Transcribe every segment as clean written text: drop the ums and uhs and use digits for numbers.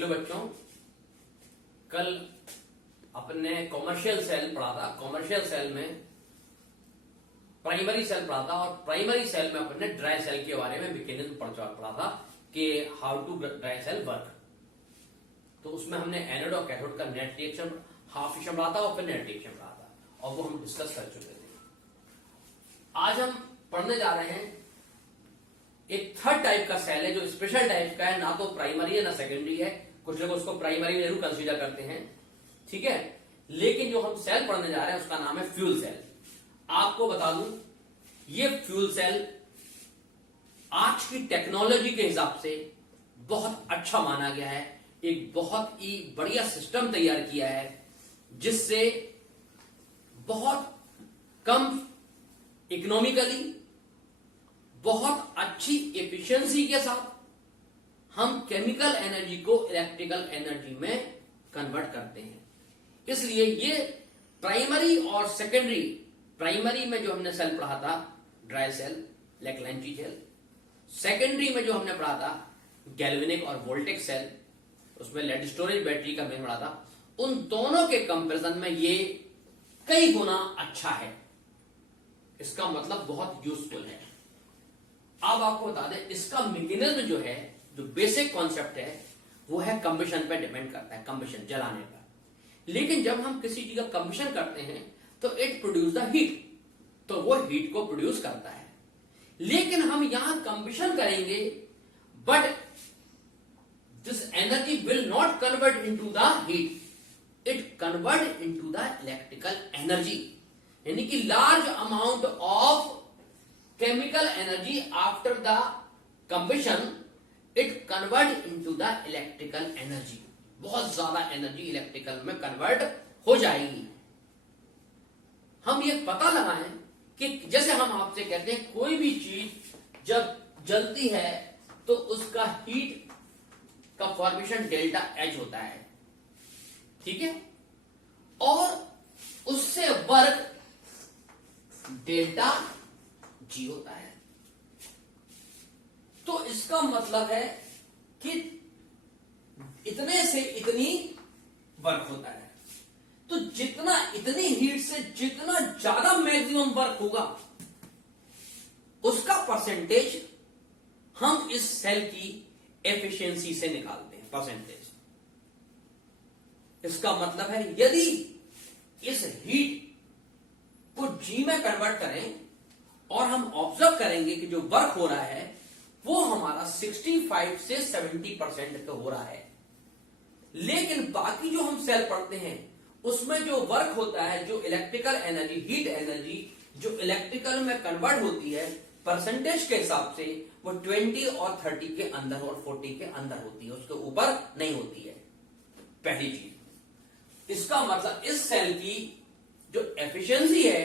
Hello बच्चों, कल अपने कॉमर्शियल सेल पढ़ा था। कॉमर्शियल सेल में प्राइमरी सेल पढ़ा था और प्राइमरी सेल में अपने ड्राई सेल के बारे में मैकेनिज्म पढ़ा था कि how to dry cell work. तो उसमें हमने एनोड और कैथोड का नेट रिएक्शन हाफ रिएक्शन पढ़ा था और फिर नेट रिएक्शन पढ़ा था और वो हम डिस्कस कर चुके थे। आज हम पढ़ने जा रहे हैं एक थर्ड टाइप का सेल है जो स्पेशल टाइप का है, ना तो प्राइमरी है ना सेकेंडरी है। कुछ लोग उसको प्राइमरी जरूर कंसीडर करते हैं, ठीक है, लेकिन जो हम सेल पढ़ने जा रहे हैं उसका नाम है फ्यूल सेल। आपको बता दूं, ये फ्यूल सेल आज की टेक्नोलॉजी के हिसाब से बहुत अच्छा माना गया है। एक बहुत ही बढ़िया सिस्टम तैयार किया है जिससे बहुत कम इकोनॉमिकली, बहुत अच्छी एफिशिएंसी के साथ हम केमिकल एनर्जी को इलेक्ट्रिकल एनर्जी में कन्वर्ट करते हैं। इसलिए ये प्राइमरी और सेकेंडरी, प्राइमरी में जो हमने सेल पढ़ा था ड्राई सेल, लेक्लैंची सेल, सेकेंडरी में जो हमने पढ़ा था गैल्वेनिक और वोल्टेक सेल, उसमें लेड स्टोरेज बैटरी का मैंने पढ़ा था, उन दोनों के कंपैरिजन में ये कई गुना अच्छा है। इसका मतलब बहुत यूजफुल है। अब आपको बता दें, इसका मैकेनिज्म जो है, जो बेसिक कॉन्सेप्ट है, वो है कंबशन पे डिपेंड करता है, कंबशन जलाने पर। लेकिन जब हम किसी चीज का कंबशन करते हैं तो इट प्रोड्यूस द हीट, तो वो हीट को प्रोड्यूस करता है। लेकिन हम यहां कंबशन करेंगे but this energy will not convert into the heat, it convert into the electrical energy, यानी कि large amount of chemical energy after the combustion it convert into the electrical energy। बहुत ज्यादा एनर्जी इलेक्ट्रिकल में convert हो जाएगी। हम ये पता लगाएं कि जैसे हम आपसे कहते हैं कोई भी चीज जब जलती है तो उसका हीट का फॉर्मेशन डेल्टा एच होता है, ठीक है, और उससे वर्क डेल्टा जी होता है। तो इसका मतलब है कि इतने से इतनी वर्क होता है। तो जितना इतनी हीट से जितना ज्यादा मैक्सिमम वर्क होगा उसका परसेंटेज हम इस सेल की एफिशिएंसी से निकालते हैं, परसेंटेज। इसका मतलब है यदि इस हीट को जी में कन्वर्ट करें और हम ऑब्जर्व करेंगे कि जो वर्क हो रहा है वो हमारा 65 से 70% का हो रहा है, लेकिन बाकी जो हम सेल पढ़ते हैं उसमें जो वर्क होता है, जो इलेक्ट्रिकल एनर्जी, हीट एनर्जी जो इलेक्ट्रिकल में कन्वर्ट होती है, परसेंटेज के हिसाब से वो 20 और 30 के अंदर और 40 के अंदर होती है, उसके ऊपर नहीं होती है। पहली चीज, इसका मतलब इस सेल की जो एफिशिएंसी है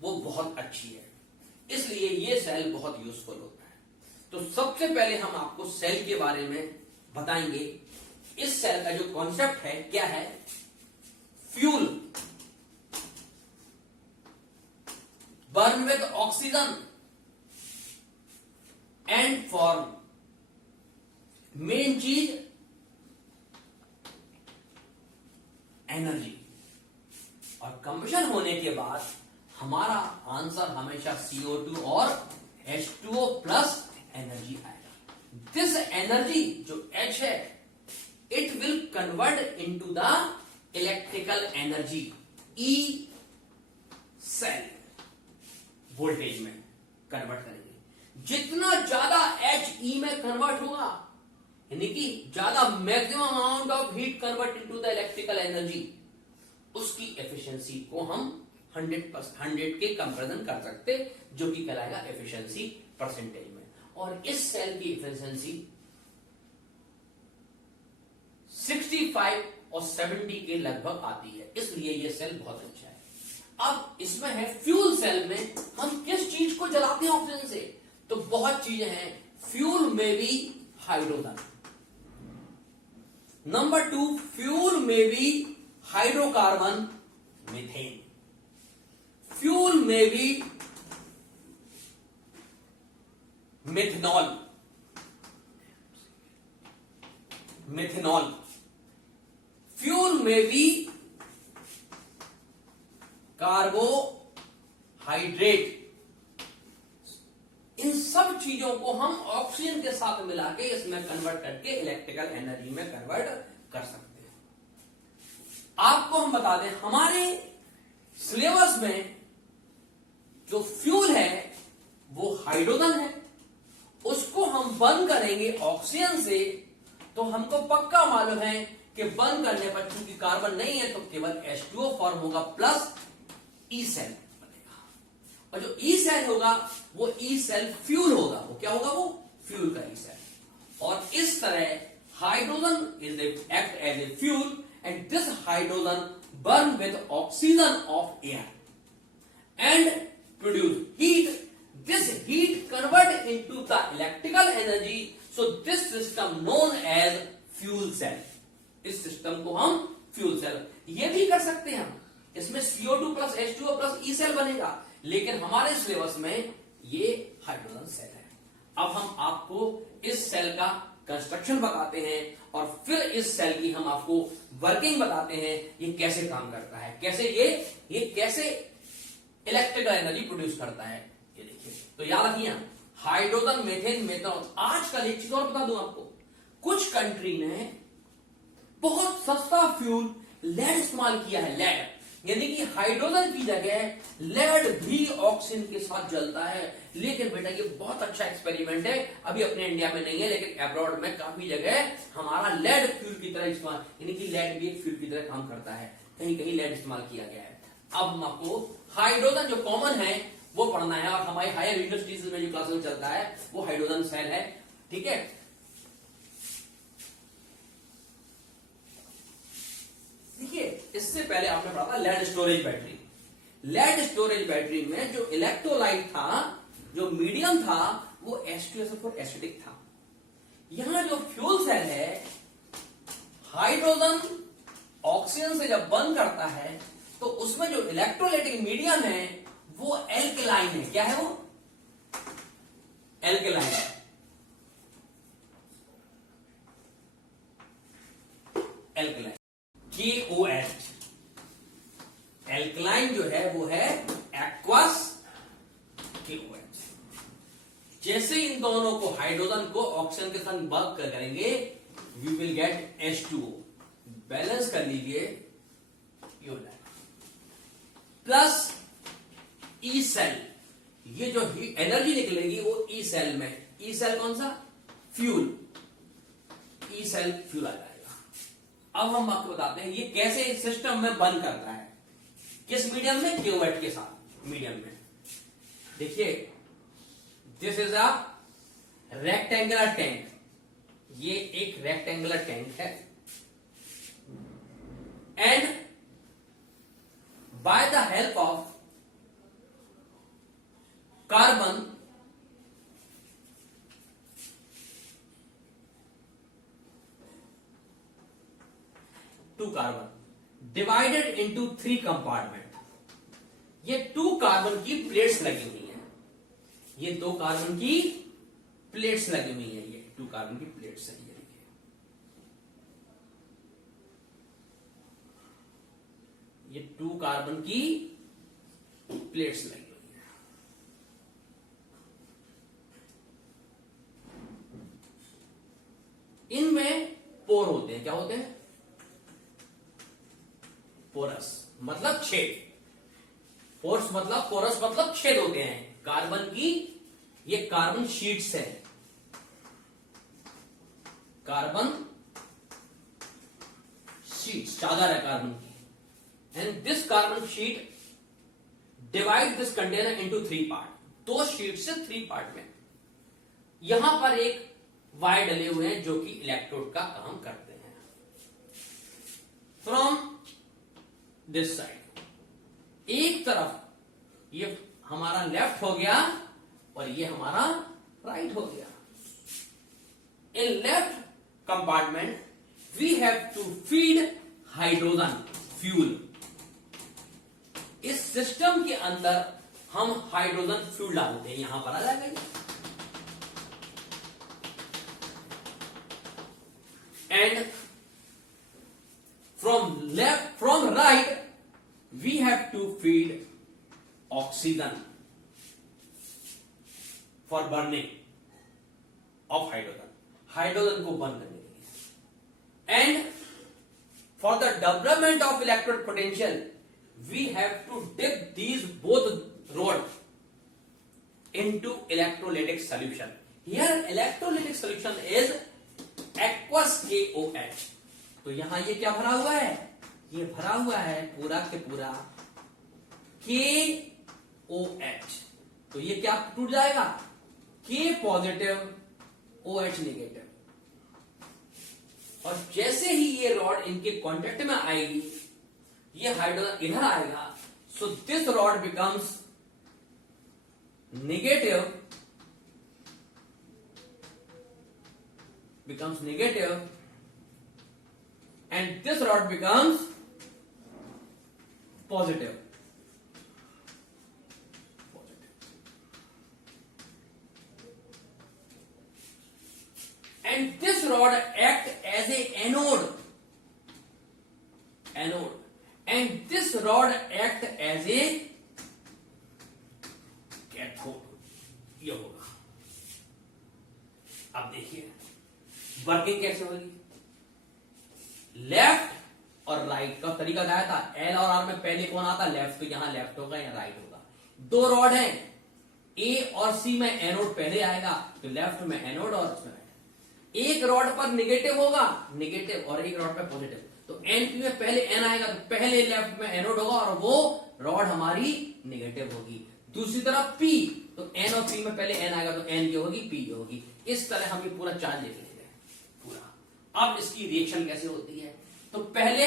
वो बहुत अच्छी है, इसलिए ये सेल बहुत यूजफुल होता है। तो सबसे पहले हम आपको सेल के बारे में बताएंगे। इस सेल का जो कॉन्सेप्ट है क्या है, fuel burn with oxygen and form, main चीज एनर्जी, और कंबशन होने के बाद हमारा आंसर हमेशा CO2 और H2O प्लस एनर्जी आएगा। दिस एनर्जी जो H है it will convert into the electrical energy E cell, voltage में कन्वर्ट करेंगे। जितना ज्यादा H E में कन्वर्ट होगा, यानी कि ज्यादा maximum amount of heat convert into the electrical energy, उसकी एफिशिएंसी को हम 100 के कंपैरिजन कर सकते, जो कि कहलाएगा एफिशिएंसी परसेंटेज में। और इस सेल की एफिशिएंसी 65 और 70 के लगभग आती है, इसलिए यह सेल बहुत अच्छा है। अब इसमें है फ्यूल सेल में हम किस चीज को जलाते हैं ऑक्सीजन से, तो बहुत चीजें हैं। फ्यूल में भी हाइड्रोजन, नंबर 2 फ्यूल में भी हाइड्रोकार्बन, मीथेन, फ्यूल में भी मिथनॉल, मिथेनॉल, फ्यूल में भी कार्बोहाइड्रेट, इन सब चीजों को हम ऑक्सीजन के साथ मिला के इसमें कन्वर्ट करके इलेक्ट्रिकल एनर्जी में कन्वर्ट कर सकते हैं। आपको हम बता दें, हमारे सिलेबस में जो फ्यूल है वो हाइड्रोजन है, उसको हम बर्न करेंगे ऑक्सीजन से, तो हमको पक्का मालूम है कि बर्न करने पर चूंकि कार्बन नहीं है तो केवल H2O फॉर्म होगा प्लस ई सेल बनेगा, और जो ई सेल होगा वो ई सेल फ्यूल होगा। वो क्या होगा? वो फ्यूल का ई सेल। और इस तरह hydrogen is act as a fuel and this hydrogen burn with oxygen of air and produce heat. This heat convert into the electrical energy. So this system known as fuel cell. इस system को हम fuel cell ये भी कर सकते हैं हम, इसमें CO2 plus H2O plus E cell बनेगा, लेकिन हमारे सिलेबस में ये हाइड्रोजन सेल है। अब हम आपको इस सेल का कंस्ट्रक्शन बताते हैं और फिर इस सेल की हम आपको वर्किंग बताते हैं, ये कैसे काम करता है, कैसे ये कैसे इलेक्ट्रिकल एनर्जी प्रोड्यूस करता है। ये देखिए, तो याद रखिए हाइड्रोजन, मीथेन, मेथनॉल। आजकल एक चीज और बता दूं आपको, कुछ कंट्री ने बहुत सस्ता फ्यूल लेड इस्तेमाल किया है। लेड यानी कि हाइड्रोजन की जगह लेड भी ऑक्सीजन के साथ जलता है। लेकिन बेटा ये बहुत अच्छा एक्सपेरिमेंट है, अभी अपने इंडिया में नहीं है, लेकिन अब्रॉड में काफी जगह हमारा लेड फ्यूल की तरह इस्तेमाल, यानी कि लेड भी एक फ्यूल की तरह काम करता है, कहीं कहीं लेड इस्तेमाल किया गया है। अब हम आपको हाइड्रोजन जो कॉमन है वो पढ़ना है, और हमारी हायर यूनिवर्सिटीज में जो क्लासेस चलता है वो हाइड्रोजन सेल है। ठीक है, देखिए इससे पहले आपने पढ़ा था lead storage battery. Lead storage battery में जो इलेक्ट्रोलाइट था, जो मीडियम था, वो H2SO4 एसिडिक था। यहां जो फ्यूल सेल है, हाइड्रोजन ऑक्सीजन से जब बर्न करता है तो उसमें जो इलेक्ट्रोलाइटिक मीडियम है वो एल्कलाइन है। क्या है वो? एल्कलाइन है। Alkaline KOH। एल्कलाइन जो है वो है एक्वस KOH। जैसे इन दोनों को, हाइड्रोजन को ऑक्सीजन के साथ वर्क करेंगे, we will get H2O। Balance कर लीजिए, ये हो जाएगा प्लस ई सेल। ये जो एनर्जी निकलेगी वो ई सेल में, ई सेल कौन सा? फ्यूल। ई सेल फ्यूल आ जाएगा। अब हम आपको बताते हैं ये कैसे इस सिस्टम में बर्न करता है, किस मीडियम में? KOH के साथ मीडियम में। देखिए, this is a rectangular tank. ये एक रेक्टेंगुलर टैंक है and by the help of carbon, two carbon divided into 3 compartment। ये 2 कार्बन की प्लेट्स लगी हुई हैं, ये 2 कार्बन की प्लेट्स लगी हुई हैं, ये 2 कार्बन की प्लेट्स है। ये 2 कार्बन की प्लेट्स लगी हुई है। इनमें पोर होते हैं। क्या होते हैं? पोरस मतलब छेद। पोर्स मतलब, पोरस मतलब छेद होते हैं कार्बन की। ये कार्बन शीट्स है, कार्बन शीट्स, चादर है कार्बन की। And this carbon sheet divide this container into 3 part। 2 sheet से 3 पार्ट में। यहां पर एक वायर डले हुए हैं जो कि इलेक्ट्रोड का काम करते हैं। फ्रॉम दिस साइड, एक तरफ ये हमारा लेफ्ट हो गया और ये हमारा राइट हो गया। In left compartment we have to feed hydrogen fuel. इस सिस्टम के अंदर हम हाइड्रोजन फ्यूल डालते हैं, यहां पर आ जाएगा। and from right we have to feed oxygen for burning of hydrogen को बर्न करने के लिए, and for the development of electrode potential we have to dip these both rods into electrolytic solution. Here electrolytic solution is aqueous KOH. तो यहां ये क्या भरा हुआ है, ये भरा हुआ है पूरा के पूरा KOH. तो ये क्या टूट जाएगा, K पॉजिटिव OH नेगेटिव. और जैसे ही ये रॉड इनके कांटेक्ट में आएगी, ये हाइड्रोजन इधर आएगा, so this rod becomes negative and this rod becomes positive. And this rod act as a anode and this rod act as a cathode. ये होगा. अब देखिए वर्किंग कैसे होगी. लेफ्ट और राइट का तरीका बताया था. एल और आर में पहले कौन आता, लेफ्ट. तो यहां लेफ्ट होगा या राइट होगा. दो रॉड हैं, ए और सी में एनोड पहले आएगा, तो लेफ्ट में एनोड और इसमें एक रॉड पर निगेटिव होगा, निगेटिव, और एक रॉड पर पॉजिटिव. तो एन पी में पहले एन आएगा, तो पहले लेफ्ट में एनोड होगा और वो रॉड हमारी निगेटिव होगी. दूसरी तरफ पी, तो एन और पी में पहले एन आएगा, तो एन की होगी, पी की होगी. इस तरह हम ये पूरा चार्ज लिख लेंगे पूरा. अब इसकी रिएक्शन कैसे होती है, तो पहले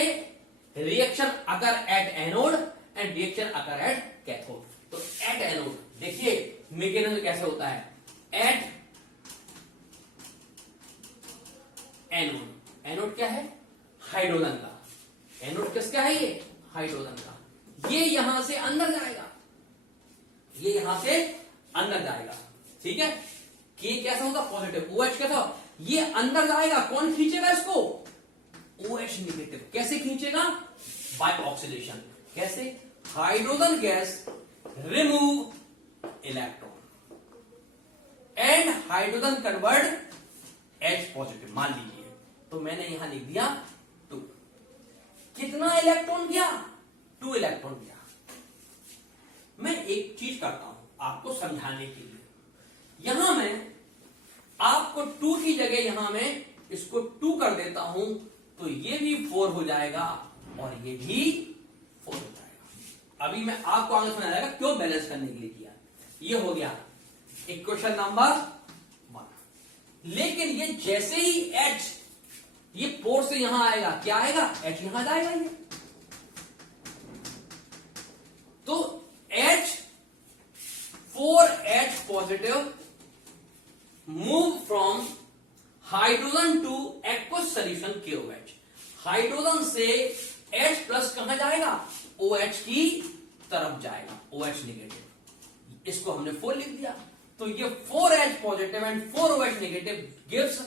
reaction occur at anode and reaction occur at cathode. तो एट एनोड देखिए मैकेनिज्म कैसे होता है. एट एनोड, एनोड क्या है, हाइड्रोजन का. एनोड किसका है, ये हाइड्रोजन का. ये यहां से अंदर जाएगा, ये यहां से अंदर जाएगा. ठीक है. के कैसा होगा, पॉजिटिव. OH कैसा, ये अंदर जाएगा. कौन खींचेगा इसको, OH नेगेटिव. कैसे खींचेगा, बाय ऑक्सीडेशन. कैसे, hydrogen gas remove electron and hydrogen convert H positive. मान लीजिए, तो मैंने यहां लिख दिया 2. कितना इलेक्ट्रॉन गया, 2 इलेक्ट्रॉन गया. मैं एक चीज करता हूं आपको समझाने के लिए. यहां मैं आपको 2 की जगह यहां मैं इसको 2 कर देता हूं, तो ये भी 4 हो जाएगा और ये भी 4 हो जाएगा. अभी मैं आपको आगे समझा जाएगा क्यों बैलेंस करने के लिए किया. ये हो गया इक्वेशन नंबर 1. लेकिन ये जैसे ही H ये पोर्ट से यहां आएगा, क्या आएगा, H यहां जाएगा. ये तो H 4H positive move from hydrogen two aqueous solution KOH. Hydrogen से H प्लस कहां जाएगा, OH की तरफ जाएगा, OH नेगेटिव. इसको हमने 4 लिख दिया. तो ये 4H positive and 4OH negative gives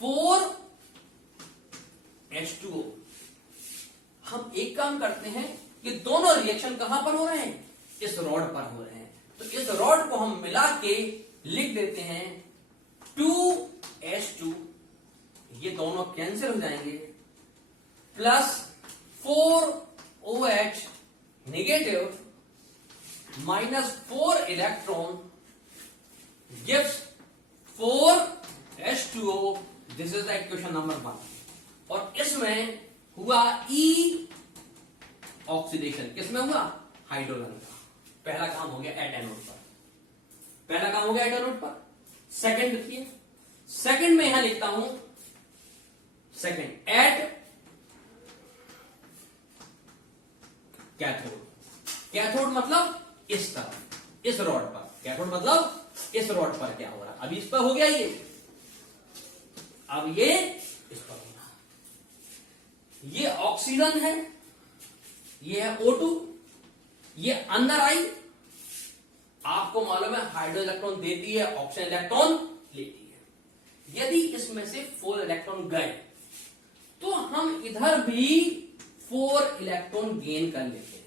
4H2O. हम एक काम करते हैं, ये दोनों रिएक्शन कहां पर हो रहे हैं, इस रॉड पर हो रहे हैं. तो इस रॉड को हम मिला के लिख देते हैं 2H2. ये दोनों कैंसिल हो जाएंगे, plus 4OH negative minus 4 electron gives 4H2O. This is the equation number 1. और इसमें हुआ E ऑक्सीडेशन. किसमें हुआ, हाइड्रोजन का. पहला काम हो गया एट एनोड पर. पहला काम हो गया एट एनोड पर. सेकंड देखिए, सेकंड में यहां लिखता हूं, सेकंड एट कैथोड. कैथोड मतलब इस तरफ, इस रॉड पर. कैथोड मतलब इस रॉड पर क्या हो रहा है, अभी इस पर हो गया ये, अब ये इस पर होगा. ये ऑक्सीजन है, ये है O2, ये अंदर आई. आपको मालूम है हाइड्रोजन इलेक्ट्रॉन देती है, ऑक्सीजन इलेक्ट्रॉन लेती है. यदि इसमें से 4 इलेक्ट्रॉन गए हम इधर भी 4 इलेक्ट्रॉन गेन कर लेते हैं,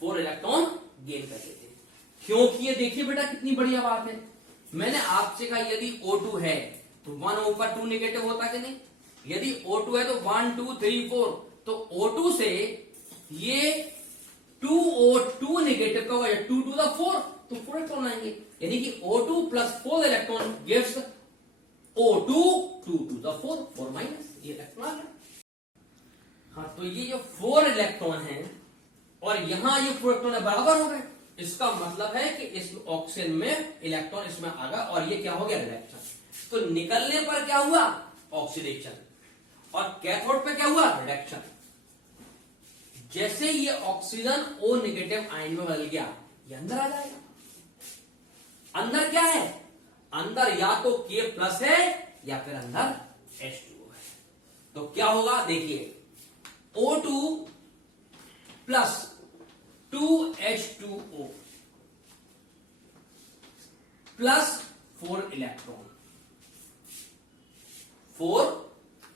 4 इलेक्ट्रॉन गेन कर लेते हैं। क्योंकि ये देखिए बेटा कितनी बढ़िया बात है, मैंने आपसे कहा यदि O2 है तो 1 ऊपर 2 नेगेटिव होता कि नहीं, यदि O2 है तो 1 2 3 4, तो O2 से ये 2O2 नेगेटिव का होगा, 2 to the 4, तो 4 इलेक्ट्रॉन आएंगे, यानी कि O2 plus 4 electron gives O2 2 to the 4, 4 minus, ये इलेक्ट्रॉन आ गया। हाँ, तो ये जो 4 इलेक्ट्रॉन है और यहां ये 4 इलेक्ट्रॉन बराबर हो गए, इसका मतलब है कि इस ऑक्सीजन में इलेक्ट्रॉन इसमें आ गया और ये क्या हो गया, रिडक्शन। तो निकलने पर क्या हुआ, ऑक्सीडेशन, और कैथोड पे क्या हुआ, रिडक्शन। जैसे ये ऑक्सीजन O नेगेटिव आयन में बदल गया, ये अंदर आ जाएगा। अंदर क्या है, अंदर या तो K प्लस है या फिर अंदर H2O है। तो क्या होगा देखिए, O2 plus 2H2O plus 4 electron, 4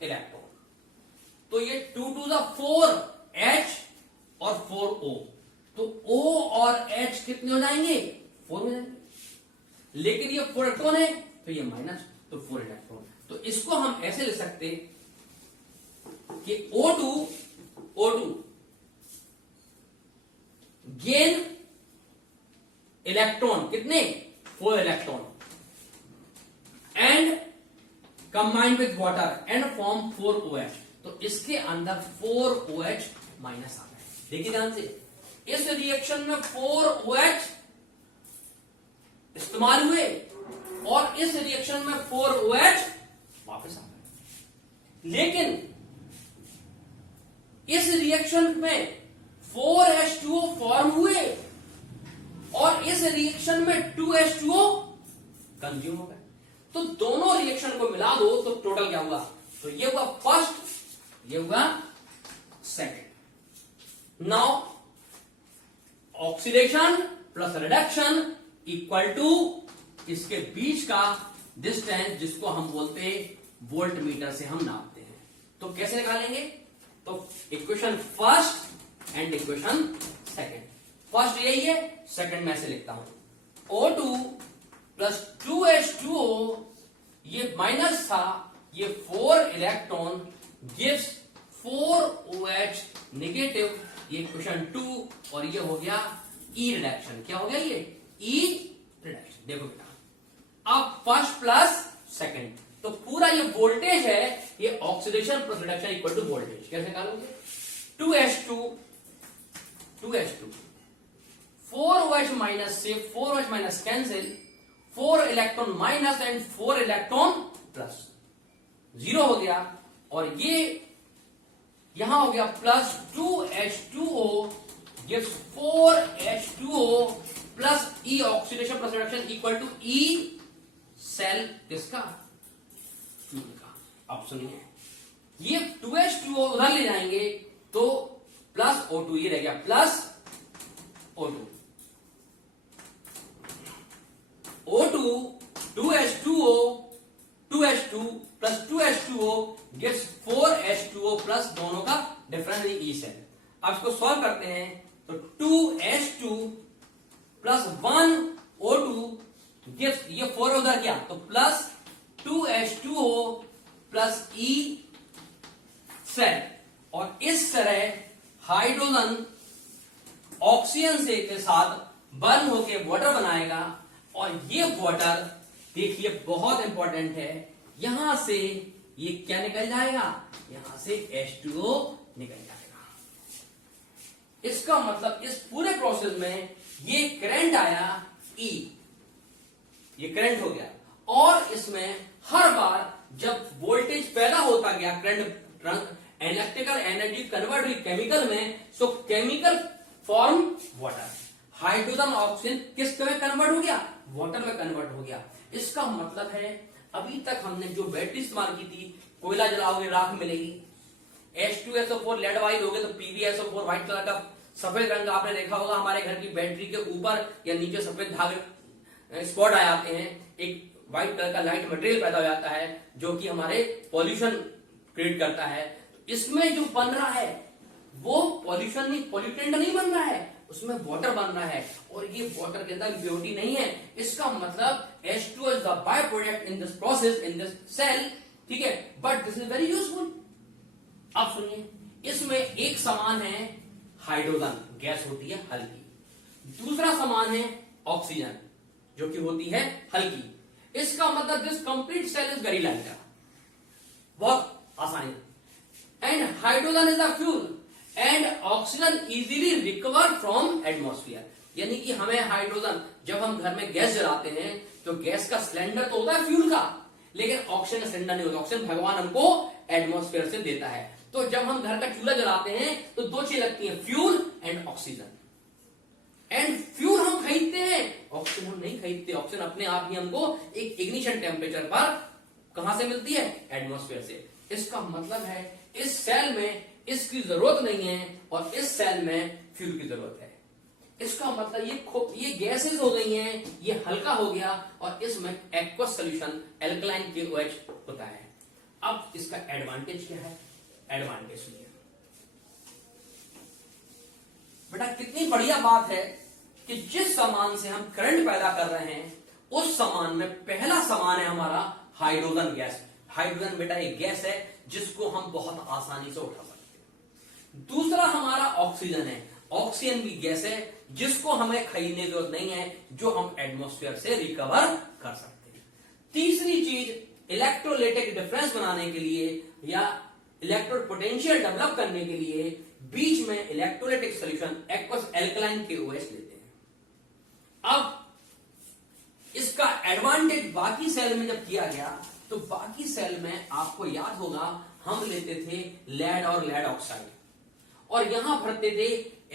electron, तो ये 2 to the 4 H और 4 O, तो O और H कितने हो जाएंगे, 4 हो जाएंगे। लेकिन ये 4 इलेक्ट्रॉन है तो ये माइनस, तो 4 इलेक्ट्रॉन। तो इसको हम ऐसे ले सकते कि O2 गेन इलेक्ट्रॉन कितने, 4 electron, and combined with water and form 4OH, तो इसके अंदर 4OH माइनस आ गए। देखिए ध्यान से, इस रिएक्शन में 4OH इस्तेमाल हुए और इस रिएक्शन में 4OH वापस आ गए। लेकिन इस रिएक्शन में 4H2O फॉर्म हुए और इस रिएक्शन में 2H2O कंज्यूम हो गए। तो दोनों रिएक्शन को मिला दो तो टोटल क्या हुआ, तो ये हुआ फर्स्ट, ये हुआ second. Now oxidation plus reduction equal to इसके बीच का डिस्टेंस, जिसको हम बोलते हैं वोल्ट मीटर से हम नापते हैं। तो कैसे निकालेंगे, तो equation first and equation second. First यही है, सेकंड में ऐसे लिखता हूं, O2 प्लस 2H2O, ये माइनस था, ये 4 इलेक्ट्रॉन गिव्स 4OH नेगेटिव, ये इक्वेशन 2, और ये हो गया E रिडक्शन। क्या हो गया ये E रिडक्शन। देखो बेटा, अब फर्स्ट प्लस सेकंड, तो पूरा ये वोल्टेज है, ये oxidation plus reduction equal to voltage. कैसे निकालोगे, 2H2 4OH माइनस से 4OH minus cancel, 4 electron minus and 4 electron plus, 0 हो गया, और ये यहां हो गया plus 2H2O gives 4H2O plus E oxidation plus reduction equal to E cell किसका, का। अब सुनिए, ये 2H2O उधर ले जाएंगे तो प्लस O2, ये रह गया plus O2, 2H2O 2H2 plus 2H2O gives 4H2O plus दोनों का डिफरेंस ई सेल। अब इसको सॉल्व करते हैं, तो 2H2 प्लस 1O2 गिव्स, ये 4 उधर गया तो plus 2H2O plus E cell, और इस तरह हाइड्रोजन ऑक्सीजन से के साथ बर्न होकर वाटर बनाएगा, और ये वाटर देखिए बहुत इंपॉर्टेंट है, यहां से ये क्या निकल जाएगा, यहां से H2O निकल जाएगा। इसका मतलब इस पूरे प्रोसेस में ये करंट आया E, ये करंट हो गया, और इसमें हर बार जब वोल्टेज पैदा होता गया, करंट इलेक्ट्रिकल एनर्जी कन्वर्ट हुई केमिकल में, सो chemical form water, hydrogen oxygen किस में कन्वर्ट हो गया, वाटर में कन्वर्ट हो गया। इसका मतलब है अभी तक हमने जो बैटरी इस्तेमाल की थी, कोयला जलाओगे राख मिलेगी, H2SO4 लेड वाइज हो गए तो PbSO4 व्हाइट कलर का सफेद रंग आपने देखा होगा, हमारे घर की बैटरी के ऊपर या नीचे सफेद धागे स्पॉट आ जाते हैं, एक व्हाइट कलर का लाइट मटेरियल पैदा हो जाता है जो कि हमारे पॉल्यूशन क्रिएट करता है। तो इसमें जो बन रहा है वो पॉल्यूशन नहीं, पॉल्यूटेंट नहीं बन रहा है, उसमें वाटर बन रहा है, और ये वाटर के अंदर इम्प्योरिटी नहीं है। इसका मतलब H2O is the by product in this process in this cell, ठीक है, but this is very useful. अब सुनिए, इसमें एक समान है हाइड्रोजन, गैस होती है हल्की, दूसरा समान है ऑक्सीजन जो कि होती है हल्की। इसका मतलब this complete cell is very lighter, बहुत आसानी, and hydrogen is the fuel and oxygen easily recover from atmosphere. यानी कि हमें हाइड्रोजन, जब हम घर में गैस जलाते हैं तो गैस का सिलेंडर तो होता है फ्यूल का, लेकिन ऑक्सीजन का सिलेंडर नहीं होता। ऑक्सीजन भगवान हमको एटमॉस्फेयर से देता है। तो जब हम घर का चूल्हा जलाते हैं तो दो चीज लगती है, fuel and oxygen. And fuel हम खरीदते हैं, ऑक्सीजन हम नहीं खरीदते। ऑक्सीजन अपने आप ही हमको एक इग्निशन टेम्परेचर पर कहां से मिलती है, एटमॉस्फेयर से। इसका मतलब है इस सेल में इसकी जरूरत नहीं है और इस सेल में फ्यूल की जरूरत है। इसका मतलब ये गैसेस हो गई हैं, ये हल्का हो गया, और इसमें एक्वस सॉल्यूशन एल्कलाइन KOH होता है। अब इसका एडवांटेज क्या है, एडवांटेज सुनिए बेटा, कितनी बढ़िया बात है कि जिस सामान से हम करंट पैदा कर रहे हैं उस सामान में पहला सामान है हमारा हाइड्रोजन गैस। हाइड्रोजन बेटा एक गैस है जिसको हम बहुत आसानी से उठा सकते हैं। दूसरा हमारा ऑक्सीजन है, ऑक्सीजन भी गैस है जिसको हमें खरीदने की जरूरत नहीं है, जो हम एटमॉस्फेयर से रिकवर कर सकते हैं। तीसरी चीज, इलेक्ट्रोलाइटिक डिफरेंस बनाने के लिए या इलेक्ट्रोड पोटेंशियल डेवलप करने के लिए बीच में electrolytic solution aqueous alkaline KOH लेते हैं। अब इसका एडवांटेज बाकी सेल में जब किया गया तो बाकी सेल में आपको याद होगा हम लेते थे लेड और लेड ऑक्साइड, और यहां भरते थे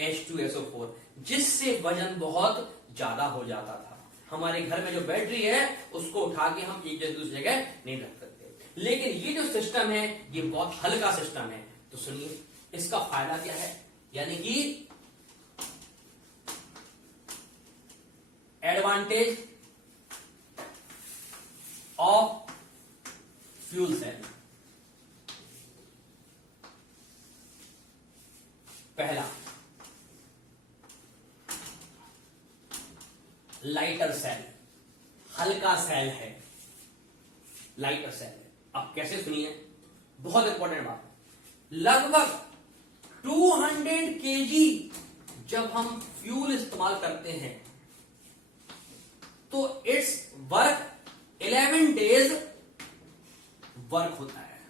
H2SO4, जिससे वजन बहुत ज्यादा हो जाता था। हमारे घर में जो बैटरी है उसको उठा के हम एक जगह दूसरी जगह नहीं रख सकते। लेकिन ये जो सिस्टम है ये बहुत हल्का सिस्टम है। तो सुनिए इसका फायदा क्या है, यानी कि एडवांटेज ऑफ फ्यूल सेल। पहला, लाइटर सेल, हल्का सेल है, लाइटर सेल है। अब कैसे सुनिए, बहुत इंपॉर्टेंट बात है। लगभग 200 kg जब हम फ्यूल इस्तेमाल करते हैं तो इट्स वर्क 11 डेज वर्क होता है।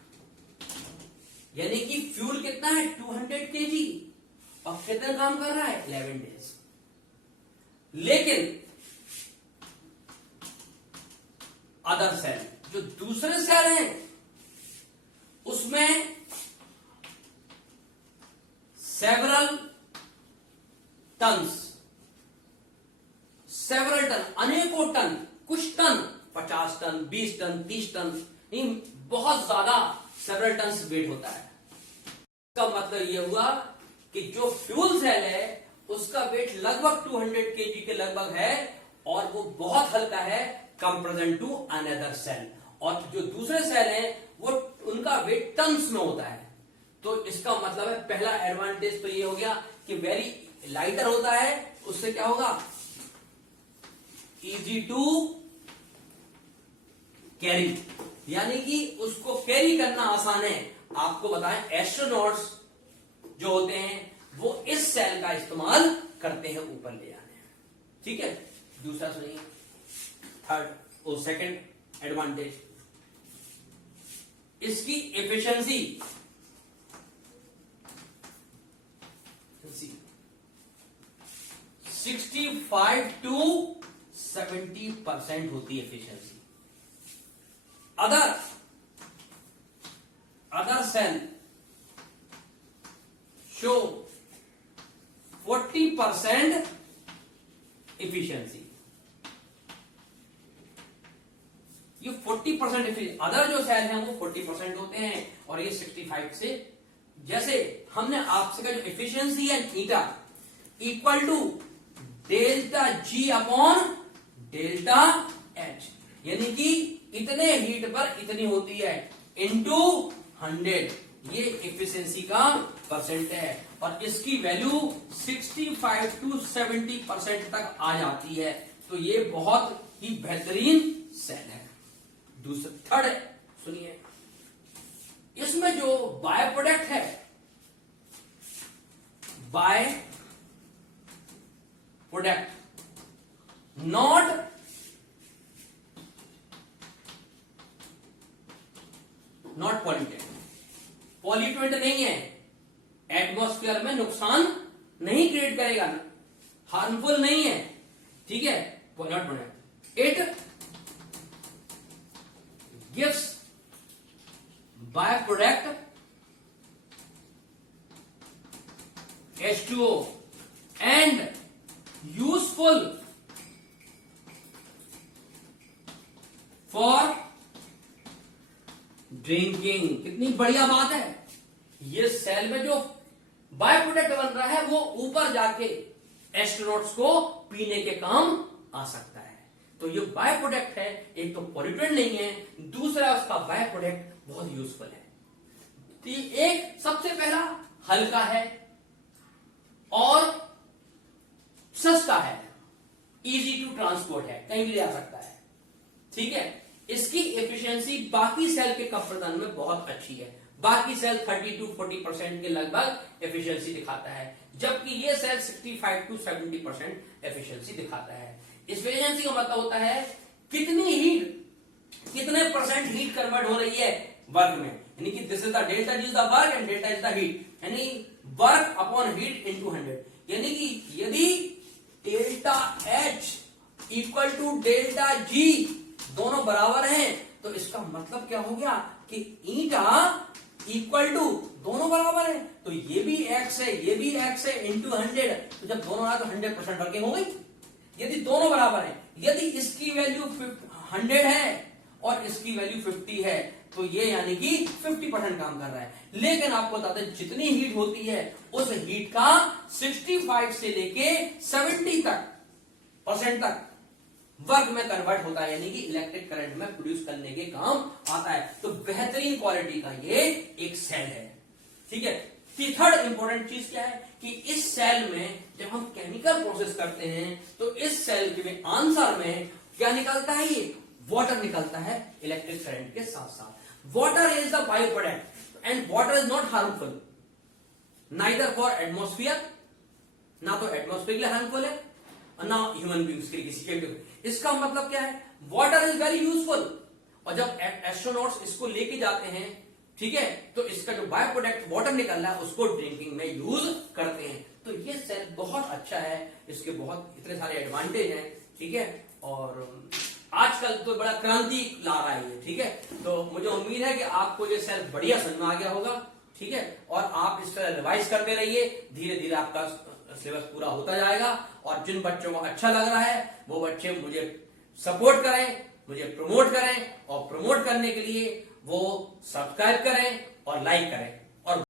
यानी कि फ्यूल कितना है, 200 kg, और कितना काम कर रहा है, 11 डेज। लेकिन अदर सेल, जो दूसरे सेल हैं उसमें सेवरल टन, अनेकों टन, कुछ टन, 50 टन, 20 टन, 30 टन, नहीं, बहुत ज्यादा सेवरल टन वेट होता है। इसका मतलब यह हुआ कि जो फ्यूल सेल है उसका वेट लगभग 200 kg के लगभग है, और वो बहुत हल्का है कंपेरिजन टू अनदर सेल। और जो दूसरे सेल हैं वो उनका वेट टन्स में होता है। तो इसका मतलब है पहला एडवांटेज तो ये हो गया कि वेरी लाइटर होता है, उससे क्या होगा, इजी टू कैरी, यानी कि उसको कैरी करना आसान है। आपको बताएं एस्ट्रोनॉट्स जो होते हैं वो इस सेल का इस्तेमाल करते हैं ऊपर ले जाने, ठीक है। दूसरा सुनिए, थर्ड और सेकंड एडवांटेज, इसकी एफिशिएंसी 65 to 70% होती है efficiency. Other cell show 40% efficiency. ये 40% एफिशिएंसी, अदर जो सेल हैं वो 40% होते हैं और ये 65 से। जैसे हमने आपसे कहा जो एफिशिएंसी है theta equal to delta G upon delta H, यानी कि इतने हीट पर इतनी होती है इनटू 100, ये एफिशिएंसी का परसेंट है और इसकी वैल्यू 65 to 70% तक आ जाती है। तो ये बहुत ही बेहतरीन सेल है। दूसरा थर्ड है, सुनिए, इसमें जो बाय प्रोडक्ट है, by product not polluted, pollutant नहीं है, एटमॉस्फेयर में नुकसान नहीं क्रिएट करेगा, हार्मफुल नहीं है, ठीक है, not polluted, it gives by product H2O and useful for drinking. कितनी बढ़िया बात है, ये सेल में जो बाय प्रोडक्ट बन रहा है वो यूपर जाके एस्ट्रोनॉट्स को पीने के काम आ सकता है। तो ये बाय प्रोडक्ट है, एक तो पॉल्यूटेंट नहीं है, दूसरा उसका बाय प्रोडक्ट बहुत यूजफुल है। तो एक सबसे पहला हल्का है और सस्ता है, इजी टू ट्रांसपोर्ट है, कहीं भी ले जा सकता है, ठीक है। इसकी एफिशिएंसी बाकी सेल के कंपैरिजन में बहुत अच्छी है। बाकी सेल 30 to 40% के लगभग एफिशिएंसी दिखाता है, जबकि ये सेल 65 to 70% एफिशिएंसी दिखाता है। एफिशिएंसी का मतलब होता है कितनी हीट, कितने परसेंट हीट कन्वर्ट हो रही है वर्क में, यानी कि दिस इज द डेल्टा जी is the work and delta is the heat, यानी वर्क अपॉन हीट इनटू 100। यानी कि यदि delta H equal to delta G दोनों बराबर हैं, तो इसका मतलब क्या हो गया कि ईटा इक्वल टू दोनों बराबर है, तो ये भी एक्स है, ये भी एक्स है, इंटू 100, तो जब दोनों आए तो 100% वर्किंग हो गई। यदि दोनों बराबर है, यदि इसकी वैल्यू 100 है और इसकी वैल्यू 50 है, तो ये यानी कि 50% काम कर रहा है। लेकिन आपको बता दें, जितनी हीट होती है उस हीट का 65 से लेके 70 तक वर्क में कन्वर्ट होता है, यानी कि इलेक्ट्रिक करंट में प्रोड्यूस करने के काम आता है। तो बेहतरीन क्वालिटी का ये एक सेल है, ठीक है। थर्ड इंपॉर्टेंट चीज क्या है कि इस सेल में जब हम केमिकल प्रोसेस करते हैं तो इस सेल के आंसर में क्या निकलता है, ये वाटर निकलता है इलेक्ट्रिक करंट के साथ साथ। Water is the by product and water is not harmful neither for atmosphere, ना तो एटमोस्फियर के लिए हार्मफुल है और ना ह्यूमन बींग्स के लिए, किसी के लिए। इसका मतलब क्या है, वाटर इज वेरी यूजफुल, और जब एस्ट्रोनॉट्स इसको लेके जाते हैं, ठीक है, तो इसका जो बाय प्रोडक्ट वाटर निकल रहा है उसको ड्रिंकिंग में यूज करते हैं। तो ये सेल बहुत अच्छा है, इसके बहुत इतने सारे एडवांटेज हैं, ठीक है। और आजकल तो बड़ा क्रांति ला रहा है ये, ठीक है। तो मुझे उम्मीद है कि आपको ये सेल बढ़िया समझ में आ गया होगा, ठीक है। और आप इस तरह रिवाइज करते रहिए, धीरे धीरे आपका सिलेबस पूरा होता जाएगा। और जिन बच्चों को अच्छा लग रहा है वो बच्चे मुझे सपोर्ट करें, मुझे प्रमोट करें, और प्रमोट करने के लिए वो सब्सक्राइब करें और लाइक करें।